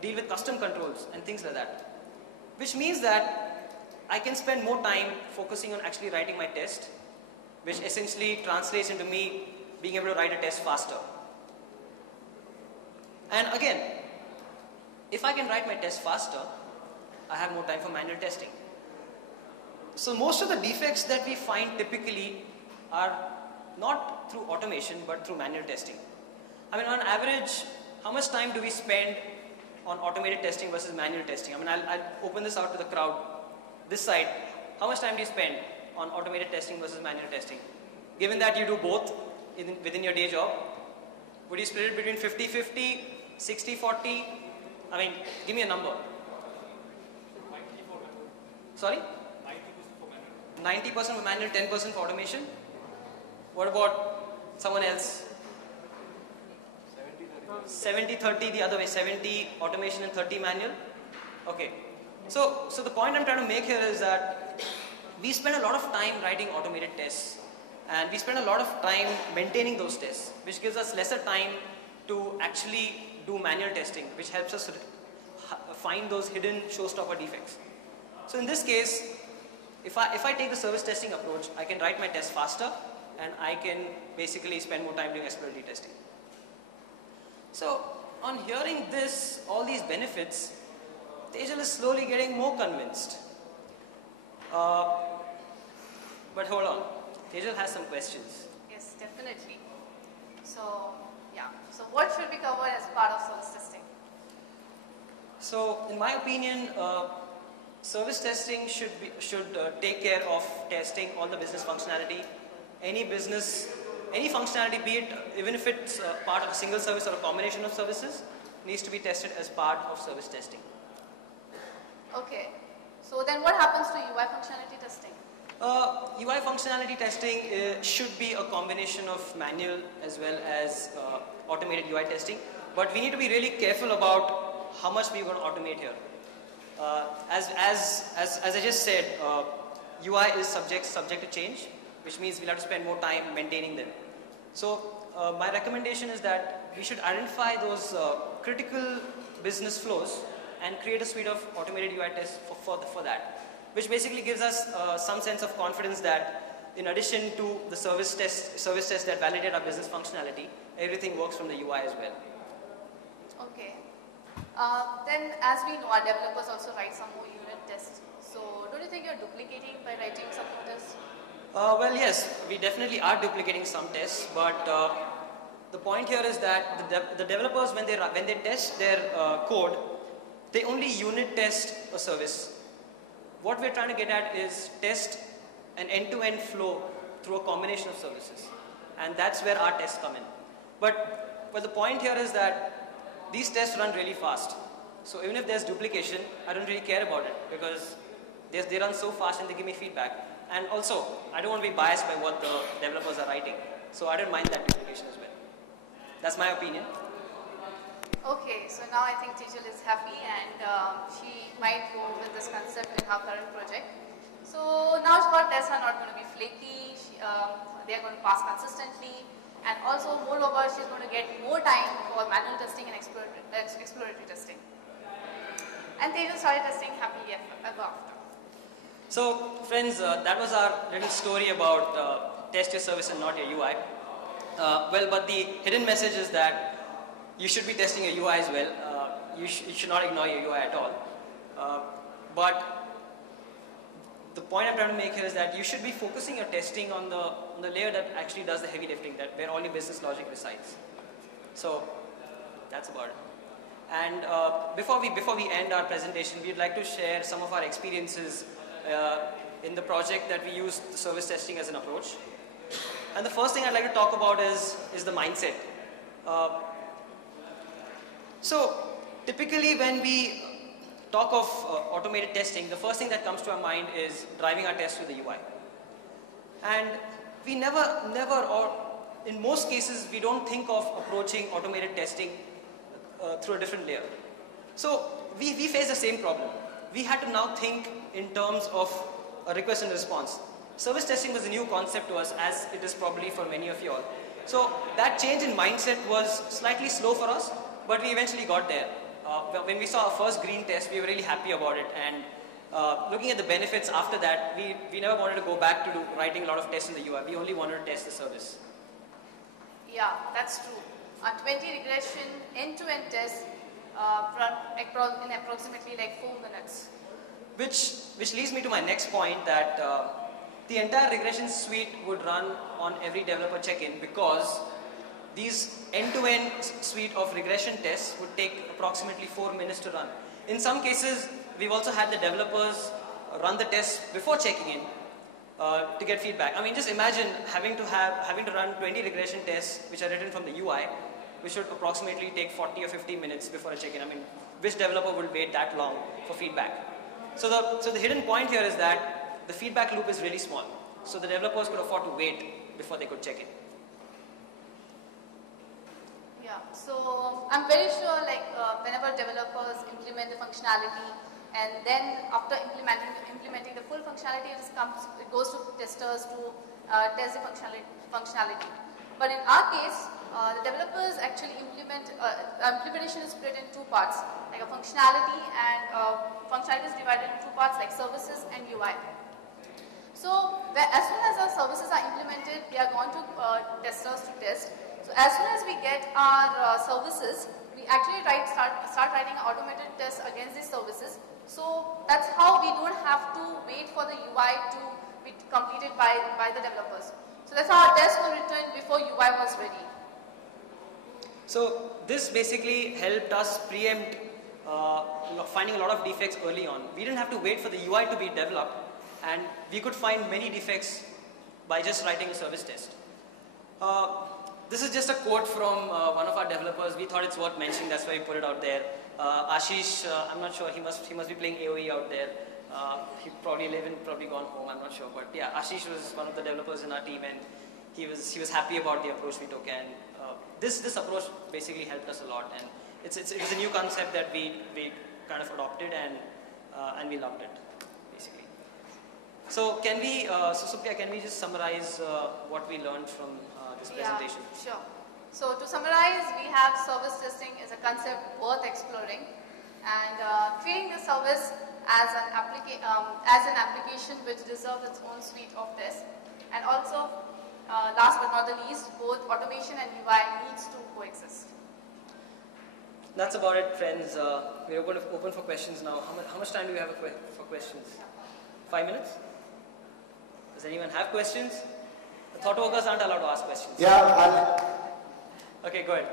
deal with custom controls and things like that. Which means that I can spend more time focusing on actually writing my test, which essentially translates into me being able to write a test faster. And again, if I can write my test faster, I have more time for manual testing. So most of the defects that we find typically are not through automation, but through manual testing. I mean, on average, how much time do we spend on automated testing versus manual testing? I mean, I'll open this out to the crowd. This side, how much time do you spend on automated testing versus manual testing? Given that you do both within your day job, would you split it between 50-50, 60-40? I mean, give me a number. 90 for manual. Sorry? 90% for manual. 90% for manual, 10% for automation. What about someone else? 70-30 the other way, 70 automation and 30 manual. Okay. So the point I'm trying to make here is that we spend a lot of time writing automated tests, and we spend a lot of time maintaining those tests, which gives us lesser time to actually do manual testing, which helps us find those hidden showstopper defects. So in this case, if I take the service testing approach, I can write my test faster, and I can basically spend more time doing exploratory testing. So on hearing this, all these benefits, Tejal is slowly getting more convinced. But hold on, Tejal has some questions. Yes, definitely. So, yeah. So what should we cover as part of service testing? So, in my opinion, service testing should take care of testing all the business functionality. Any functionality, be it even if it's part of a single service or a combination of services, needs to be tested as part of service testing. Okay. So then what happens to UI functionality testing? UI functionality testing should be a combination of manual as well as automated UI testing. But we need to be really careful about how much we're going to automate here. As I just said, UI is subject to change, which means we'll have to spend more time maintaining them. So my recommendation is that we should identify those critical business flows and create a suite of automated UI tests for that, which basically gives us some sense of confidence that in addition to the service tests that validate our business functionality, everything works from the UI as well. Okay. Then as we know, our developers also write some more unit tests. So don't you think you're duplicating by writing some more tests? Well, yes, we definitely are duplicating some tests, but the point here is that the developers, when they test their code, they only unit test a service. What we're trying to get at is test an end-to-end flow through a combination of services, and that's where our tests come in. But the point here is that these tests run really fast. So even if there's duplication, I don't really care about it because they run so fast and they give me feedback. And also, I don't want to be biased by what the developers are writing. So I don't mind that duplication as well. That's my opinion. Okay, so now I think Tejal is happy and she might go with this concept in her current project. So now her tests are not going to be flaky, they are going to pass consistently, and also moreover she's going to get more time for manual testing and exploratory testing. And Tejal started testing happily ever after. So friends, that was our little story about test your service and not your UI. Well, but the hidden message is that you should be testing your UI as well. You should not ignore your UI at all. But the point I'm trying to make here is that you should be focusing your testing on the layer that actually does the heavy lifting, where all your business logic resides. So that's about it. And before we end our presentation, we'd like to share some of our experiences in the project that we use the service testing as an approach. And the first thing I'd like to talk about is the mindset. So typically when we talk of automated testing, the first thing that comes to our mind is driving our tests through the UI. And we never, or in most cases, we don't think of approaching automated testing through a different layer. So we face the same problem. We had to now think in terms of a request and response. Service testing was a new concept to us, as it is probably for many of you all. So that change in mindset was slightly slow for us, but we eventually got there. when we saw our first green test, we were really happy about it. And looking at the benefits after that, we never wanted to go back to writing a lot of tests in the UI. We only wanted to test the service. Yeah, that's true. A 20 regression end-to-end test run in approximately like 4 minutes. Which leads me to my next point, that the entire regression suite would run on every developer check-in, because these end-to-end suite of regression tests would take approximately 4 minutes to run. In some cases, we've also had the developers run the tests before checking in to get feedback. I mean, just imagine having to run 20 regression tests which are written from the UI, which should approximately take 40 or 50 minutes before a check-in. I mean, which developer will wait that long for feedback? So the hidden point here is that the feedback loop is really small. So the developers could afford to wait before they could check in. Yeah, so I'm very sure like whenever developers implement the functionality, and then after implementing the full functionality, it goes to testers to test the functionality. But in our case, the developers actually implementation is split in 2 parts, like a functionality, and functionality is divided in 2 parts, like services and UI. So as soon as our services are implemented, they are gone to testers to test. So as soon as we get our services, we actually start writing automated tests against these services. So that's how we don't have to wait for the UI to be completed by the developers. So that's how our test was written before UI was ready. So this basically helped us preempt finding a lot of defects early on. We didn't have to wait for the UI to be developed, and we could find many defects by just writing a service test. This is just a quote from one of our developers. We thought it's worth mentioning, that's why we put it out there. Ashish, I'm not sure, he must be playing AOE out there. He probably gone home, I'm not sure. But yeah, Ashish was one of the developers in our team, and he was happy about the approach we took. And this approach basically helped us a lot. And it was a new concept that we kind of adopted, and we loved it, basically. So Supriya, can we just summarize what we learned from this presentation? Yeah, sure. So to summarize, we have service testing is a concept worth exploring, and treating the service as an application which deserves its own suite of tests. And also, last but not the least, both automation and UI needs to coexist. That's about it, friends. We're going to open for questions now. How much time do we have for questions? 5 minutes? Does anyone have questions? The thought workers aren't allowed to ask questions. Yeah, Okay, go ahead.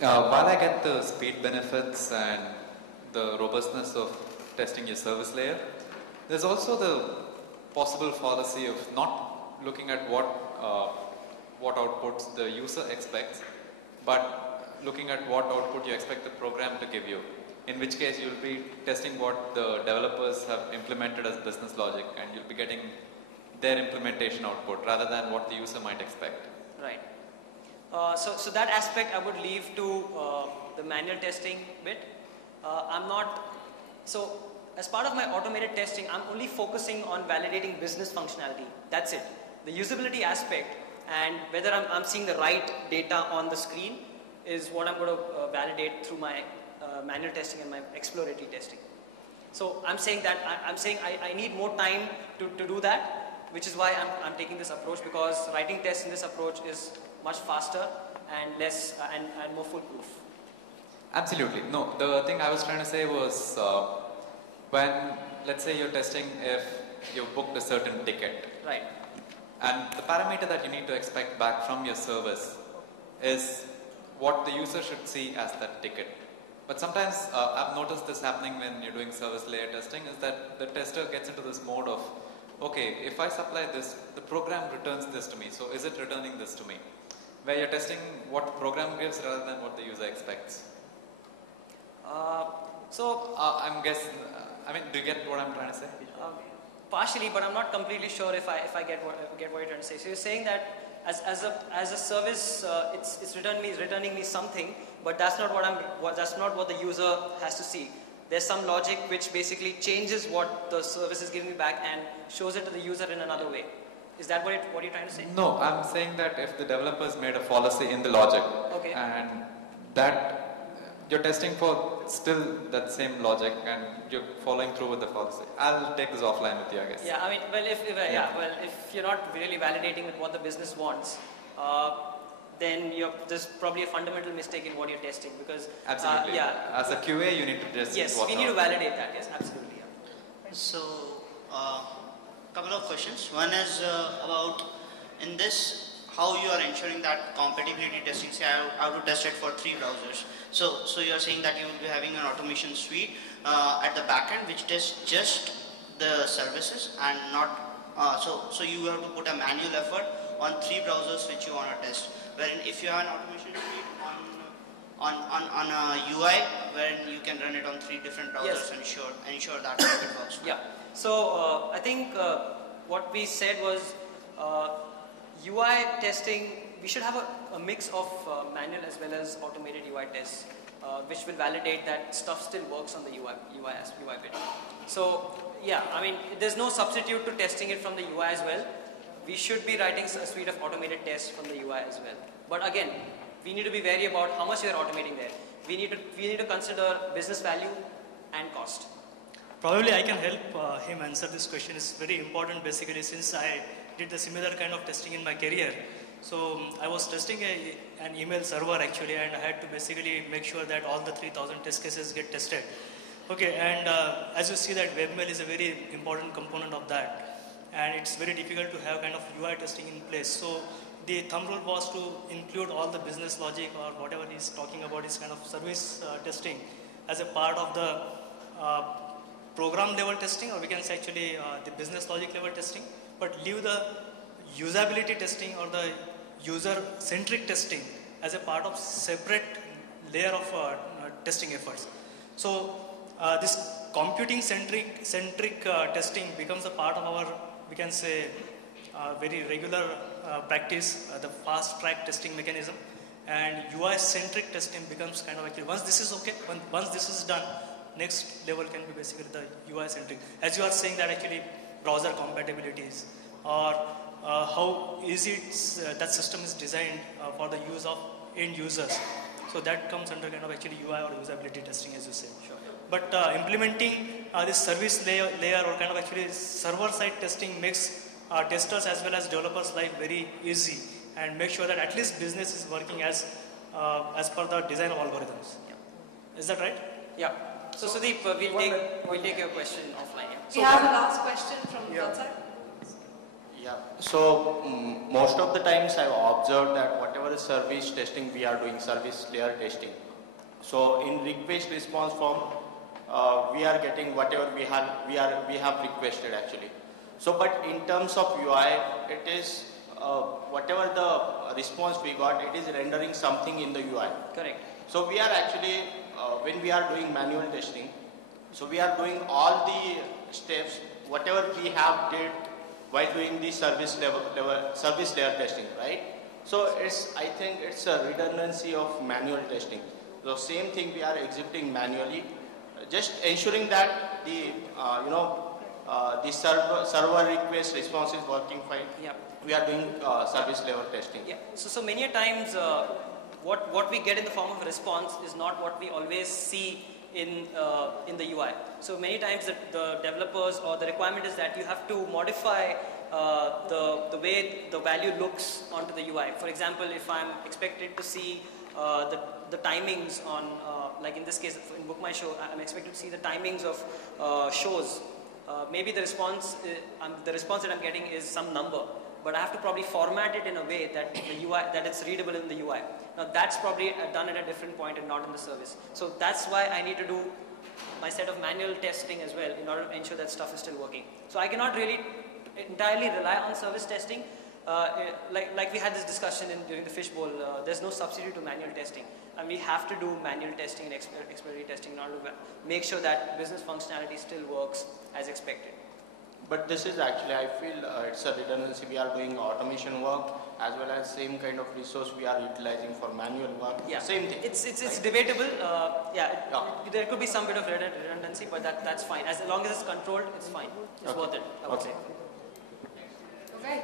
While I get the speed benefits and the robustness of testing your service layer, there's also the possible fallacy of not looking at what outputs the user expects, but looking at what output you expect the program to give you. In which case you'll be testing what the developers have implemented as business logic, and you'll be getting their implementation output rather than what the user might expect. Right. So that aspect I would leave to the manual testing bit. So as part of my automated testing, I'm only focusing on validating business functionality. That's it. The usability aspect and whether I'm seeing the right data on the screen is what I'm going to validate through my manual testing and my exploratory testing. So I'm saying that I need more time to do that, which is why I'm taking this approach, because writing tests in this approach is much faster and less and more foolproof. Absolutely. No, the thing I was trying to say was when, let's say you're testing if you've booked a certain ticket. Right. And the parameter that you need to expect back from your service is what the user should see as that ticket. But sometimes I've noticed this happening when you're doing service layer testing, is that the tester gets into this mode of, okay, if I supply this, the program returns this to me, so is it returning this to me? Where you're testing what the program gives rather than what the user expects. I'm guessing, do you get what I'm trying to say? Partially, but I'm not completely sure if I get what you're trying to say. So you're saying that as a service, it's returning me something, but that's not what the user has to see. There's some logic which basically changes what the service is giving me back and shows it to the user in another way. Is that what you're trying to say? No, I'm saying that if the developers made a policy in the logic, Okay. and that you're testing for still that same logic and you're following through with the policy. I'll take this offline with you, I guess. Yeah, I mean, well, if you're not really validating with what the business wants, then there's probably a fundamental mistake in what you're testing, because Absolutely. As a QA, you need to test. Yes, we need to validate that. Yes, absolutely. Yeah. So, couple of questions. One is about in this, how you are ensuring that compatibility testing. Say I have to test it for 3 browsers. So you are saying that you will be having an automation suite at the backend which tests just the services and not. So you have to put a manual effort on 3 browsers which you want to test. Wherein if you have an automation suite on a UI, wherein you can run it on 3 different browsers and ensure that it works. Yeah. So I think what we said was UI testing. We should have a mix of manual as well as automated UI tests, which will validate that stuff still works on the UI bit. So yeah, I mean, there's no substitute to testing it from the UI as well. We should be writing a suite of automated tests from the UI as well. But again, we need to be wary about how much we are automating there. We need to consider business value and cost. Probably I can help him answer this question. It's very important basically, since I did the similar kind of testing in my career. So I was testing an email server actually, and I had to basically make sure that all the 3000 test cases get tested. Okay, and as you see that webmail is a very important component of that, and it's very difficult to have kind of UI testing in place. So the thumb rule was to include all the business logic or whatever he's talking about is kind of service testing as a part of the program level testing, or we can say actually the business logic level testing, but leave the usability testing or the user centric testing as a part of separate layer of testing efforts. So this computing centric testing becomes a part of our, we can say, very regular practice, the fast track testing mechanism, and UI centric testing becomes kind of actually, once this is okay, once this is done, next level can be basically the UI centric. As you are saying that actually browser compatibilities, or how easy that system is designed for the use of end users. So that comes under kind of actually UI or usability testing, as you say. Sure. But implementing this service layer or kind of actually server side testing makes testers as well as developers' life very easy, and make sure that at least business is working as per the design of algorithms. Yeah. Is that right? Yeah. So Sudeep, we'll take your question offline. Yeah. We have a last question from that side. Yeah. So most of the times I've observed that whatever the service testing we are doing, service layer testing. So in request response form, we are getting whatever we have requested actually. So but in terms of UI, it is whatever the response we got, it is rendering something in the UI. Correct. So we are actually when we are doing manual testing, so we are doing all the steps whatever we have did while doing the service layer testing, right? So I think it's a redundancy of manual testing. The same thing we are executing manually, just ensuring that the the server request response is working fine. Yeah. We are doing service level testing. Yeah. So many a times what we get in the form of a response is not what we always see in the UI. So many times the developers or the requirement is that you have to modify the way the value looks onto the UI. For example, if I'm expected to see the timings on, like in this case in Book My Show, I'm expected to see the timings of shows. Maybe the response that I'm getting is some number, but I have to probably format it in a way that the UI, that it's readable in the UI. Now that's probably done at a different point and not in the service. So that's why I need to do my set of manual testing as well in order to ensure that stuff is still working. So I cannot really entirely rely on service testing. Like we had this discussion during the fishbowl, there's no substitute to manual testing, and we have to do manual testing and exploratory testing in order to make sure that business functionality still works as expected. But this is actually, I feel it's a redundancy. We are doing automation work as well as same kind of resource we are utilizing for manual work. Yeah. Same thing. It's right? debatable. There could be some bit of redundancy, but that's fine. As long as it's controlled, it's fine. It's worth it, I would say. Okay.